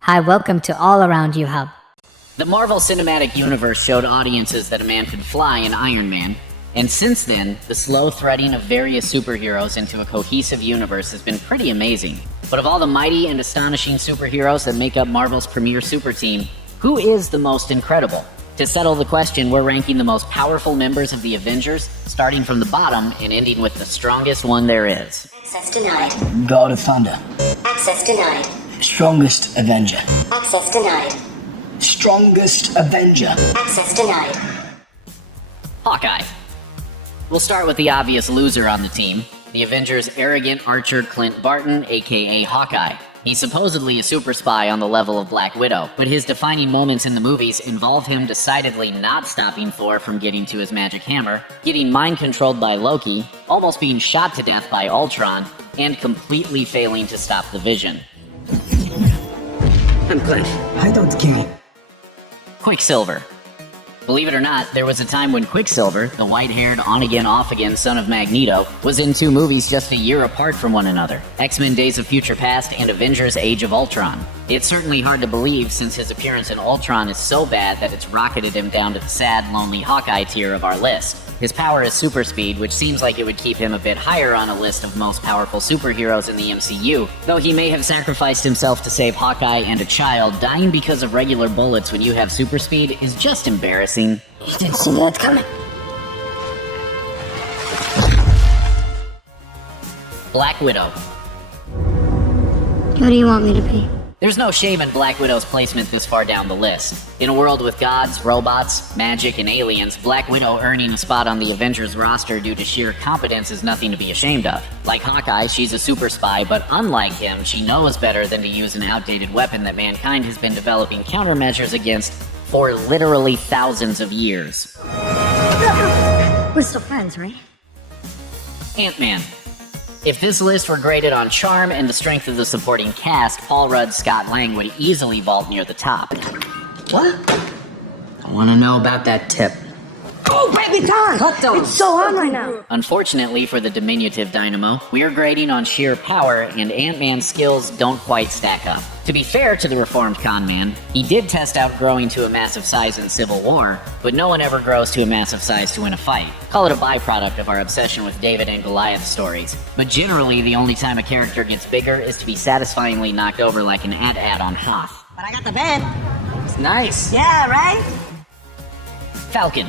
Hi, welcome to All Around You Hub. The Marvel Cinematic Universe showed audiences that a man could fly in Iron Man, and since then, the slow threading of various superheroes into a cohesive universe has been pretty amazing. But of all the mighty and astonishing superheroes that make up Marvel's premier super team, who is the most incredible? To settle the question, we're ranking the most powerful members of the Avengers, starting from the bottom and ending with the strongest one there is. Access denied. God of Thunder. Access denied. Strongest Avenger. Access denied. Strongest Avenger. Access denied. Hawkeye. We'll start with the obvious loser on the team, the Avengers' arrogant archer Clint Barton, aka Hawkeye. He's supposedly a super spy on the level of Black Widow, but his defining moments in the movies involve him decidedly not stopping Thor from getting to his magic hammer, getting mind-controlled by Loki, almost being shot to death by Ultron, and completely failing to stop the Vision. I'm Clint. I don't care. Quicksilver. Believe it or not, there was a time when Quicksilver, the white-haired, on-again, off-again son of Magneto, was in two movies just a year apart from one another, X-Men Days of Future Past and Avengers Age of Ultron. It's certainly hard to believe since his appearance in Ultron is so bad that it's rocketed him down to the sad, lonely Hawkeye tier of our list. His power is super speed, which seems like it would keep him a bit higher on a list of most powerful superheroes in the MCU, though he may have sacrificed himself to save Hawkeye and a child. Dying because of regular bullets when you have super speed is just embarrassing. You didn't see that coming. Black Widow. Who do you want me to be? There's no shame in Black Widow's placement this far down the list. In a world with gods, robots, magic, and aliens, Black Widow earning a spot on the Avengers roster due to sheer competence is nothing to be ashamed of. Like Hawkeye, she's a super spy, but unlike him, she knows better than to use an outdated weapon that mankind has been developing countermeasures against for literally thousands of years. We're still friends, right? Ant-Man. If this list were graded on charm and the strength of the supporting cast, Paul Rudd's Scott Lang would easily vault near the top. What? I want to know about that tip. Oh, baby time! Cut those! It's so on right now. Unfortunately for the diminutive Dynamo, we're grading on sheer power, and Ant-Man's skills don't quite stack up. To be fair to the reformed con man, he did test out growing to a massive size in Civil War, but no one ever grows to a massive size to win a fight. Call it a byproduct of our obsession with David and Goliath stories. But generally, the only time a character gets bigger is to be satisfyingly knocked over like an AT-AT on Hoth. But I got the bed. It's nice. Yeah, right? Falcon.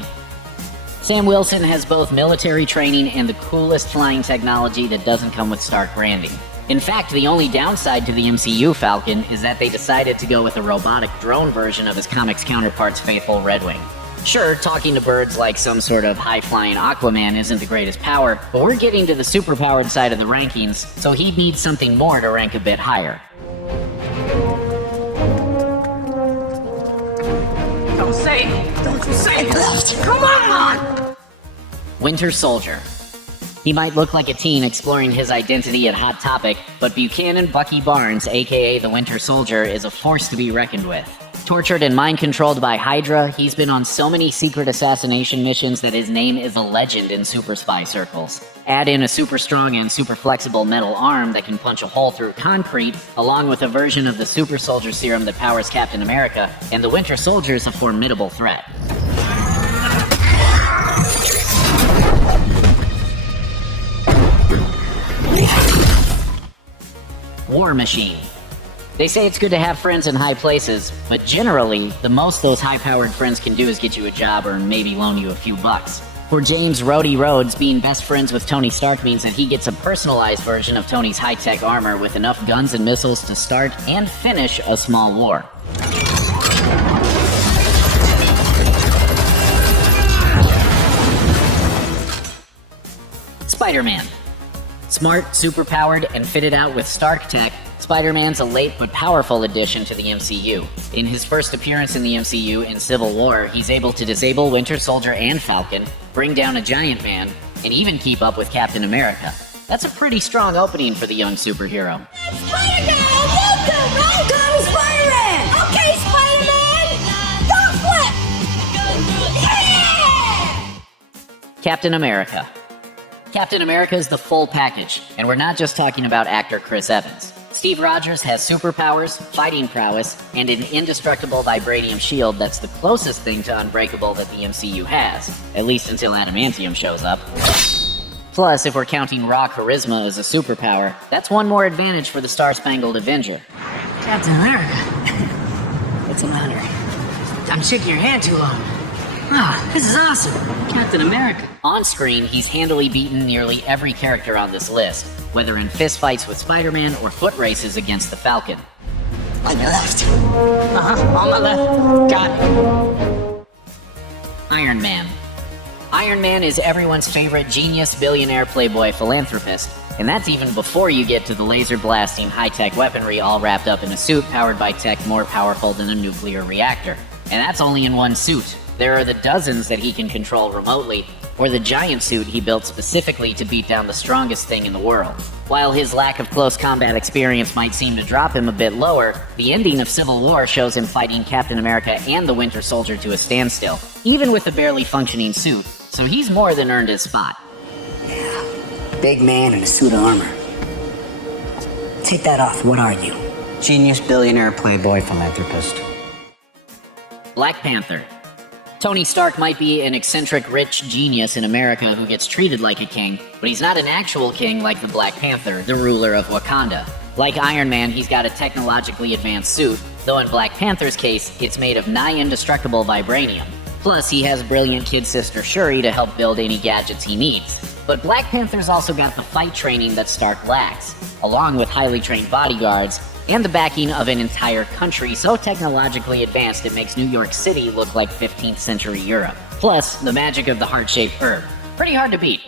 Sam Wilson has both military training and the coolest flying technology that doesn't come with Stark branding. In fact, the only downside to the MCU Falcon is that they decided to go with a robotic drone version of his comics counterpart's faithful Red Wing. Sure, talking to birds like some sort of high-flying Aquaman isn't the greatest power, but we're getting to the superpowered side of the rankings, so he needs something more to rank a bit higher. Don't you say it! Come on! Winter Soldier. He might look like a teen exploring his identity at Hot Topic, but Buchanan Bucky Barnes, aka the Winter Soldier, is a force to be reckoned with. Tortured and mind-controlled by Hydra, he's been on so many secret assassination missions that his name is a legend in super spy circles. Add in a super strong and super flexible metal arm that can punch a hole through concrete, along with a version of the super soldier serum that powers Captain America, and the Winter Soldier is a formidable threat. War Machine. They say it's good to have friends in high places, but generally, the most those high-powered friends can do is get you a job or maybe loan you a few bucks. For James Rhodey Rhodes, being best friends with Tony Stark means that he gets a personalized version of Tony's high-tech armor with enough guns and missiles to start and finish a small war. Spider-Man. Smart, superpowered, and fitted out with Stark tech, Spider-Man's a late but powerful addition to the MCU. In his first appearance in the MCU in Civil War, he's able to disable Winter Soldier and Falcon, bring down a Giant Man, and even keep up with Captain America. That's a pretty strong opening for the young superhero. Spider-Man! Welcome, Spider-Man! Okay, Spider-Man! Don't flip! Yeah! Captain America. Captain America is the full package, and we're not just talking about actor Chris Evans. Steve Rogers has superpowers, fighting prowess, and an indestructible vibranium shield that's the closest thing to unbreakable that the MCU has, at least until adamantium shows up. Plus, if we're counting raw charisma as a superpower, that's one more advantage for the Star-Spangled Avenger. Captain America. What's the matter? I'm shaking your hand too long. Ah, this is awesome. Captain America. On screen, he's handily beaten nearly every character on this list, whether in fistfights with Spider-Man or foot races against the Falcon. On your left. On my left. Got it. Iron Man. Iron Man is everyone's favorite genius, billionaire, playboy, philanthropist, and that's even before you get to the laser-blasting high-tech weaponry all wrapped up in a suit powered by tech more powerful than a nuclear reactor. And that's only in one suit. There are the dozens that he can control remotely, or the giant suit he built specifically to beat down the strongest thing in the world. While his lack of close combat experience might seem to drop him a bit lower, the ending of Civil War shows him fighting Captain America and the Winter Soldier to a standstill, even with a barely functioning suit, so he's more than earned his spot. Yeah, big man in a suit of armor. Take that off, what are you? Genius, billionaire, playboy, philanthropist. Black Panther. Tony Stark might be an eccentric, rich genius in America who gets treated like a king, but he's not an actual king like the Black Panther, the ruler of Wakanda. Like Iron Man, he's got a technologically advanced suit, though in Black Panther's case, it's made of nigh-indestructible vibranium. Plus, he has brilliant kid sister Shuri to help build any gadgets he needs. But Black Panther's also got the fight training that Stark lacks, along with highly trained bodyguards, and the backing of an entire country so technologically advanced it makes New York City look like 15th century Europe. Plus, the magic of the heart-shaped herb. Pretty hard to beat.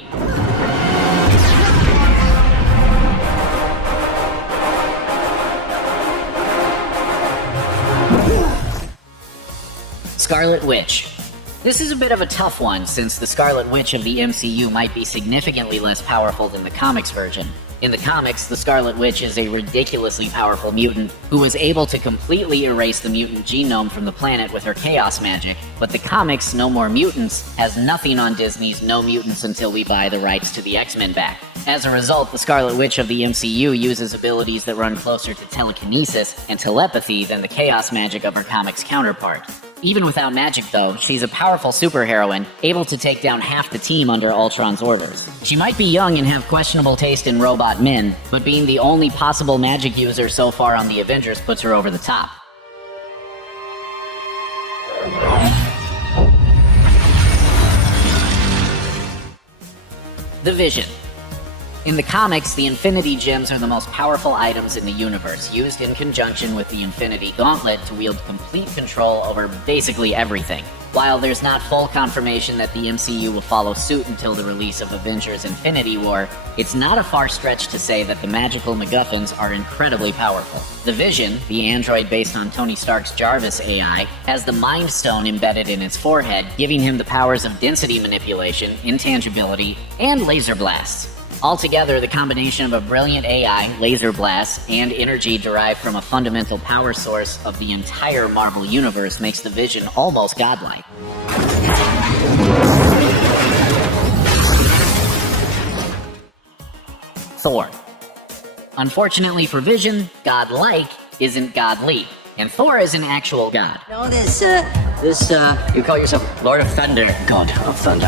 Scarlet Witch. This is a bit of a tough one, since the Scarlet Witch of the MCU might be significantly less powerful than the comics version. In the comics, the Scarlet Witch is a ridiculously powerful mutant who was able to completely erase the mutant genome from the planet with her chaos magic, but the comics No More Mutants has nothing on Disney's No Mutants Until We Buy the Rights to the X-Men back. As a result, the Scarlet Witch of the MCU uses abilities that run closer to telekinesis and telepathy than the chaos magic of her comics counterpart. Even without magic, though, she's a powerful superheroine, able to take down half the team under Ultron's orders. She might be young and have questionable taste in robot men, but being the only possible magic user so far on the Avengers puts her over the top. The Vision. In the comics, the Infinity Gems are the most powerful items in the universe, used in conjunction with the Infinity Gauntlet to wield complete control over basically everything. While there's not full confirmation that the MCU will follow suit until the release of Avengers Infinity War, it's not a far stretch to say that the magical MacGuffins are incredibly powerful. The Vision, the android based on Tony Stark's Jarvis AI, has the Mind Stone embedded in its forehead, giving him the powers of density manipulation, intangibility, and laser blasts. Altogether, the combination of a brilliant AI, laser blasts, and energy derived from a fundamental power source of the entire Marvel Universe makes the Vision almost godlike. Thor. Unfortunately for Vision, godlike isn't godly, and Thor is an actual god. No, you call yourself Lord of Thunder, God of Thunder.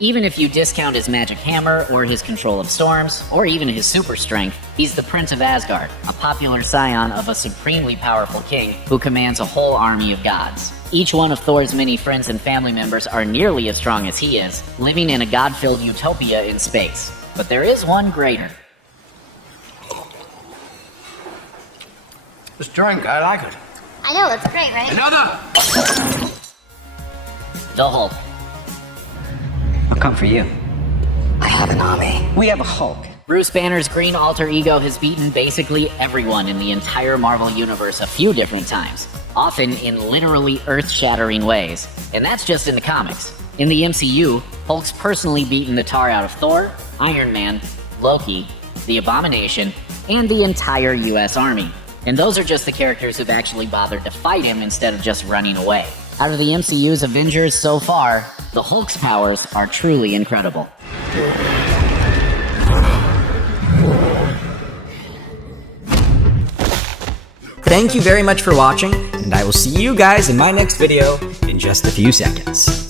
Even if you discount his magic hammer, or his control of storms, or even his super strength, he's the Prince of Asgard, a popular scion of a supremely powerful king who commands a whole army of gods. Each one of Thor's many friends and family members are nearly as strong as he is, living in a god-filled utopia in space. But there is one greater. This drink, I like it. I know, it's great, right? Another! The Hulk. I'll come for you. I have an army. We have a Hulk. Bruce Banner's green alter ego has beaten basically everyone in the entire Marvel Universe a few different times, often in literally earth-shattering ways, and that's just in the comics. In the MCU, Hulk's personally beaten the tar out of Thor, Iron Man, Loki, the Abomination, and the entire US Army. And those are just the characters who've actually bothered to fight him instead of just running away. Out of the MCU's Avengers so far, the Hulk's powers are truly incredible. Thank you very much for watching, and I will see you guys in my next video in just a few seconds.